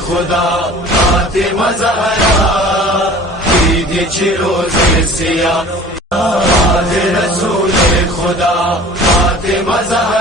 خدا فاطمہ زہرا عید چھ روز سیاہ رسول خدا فاطمہ زہرا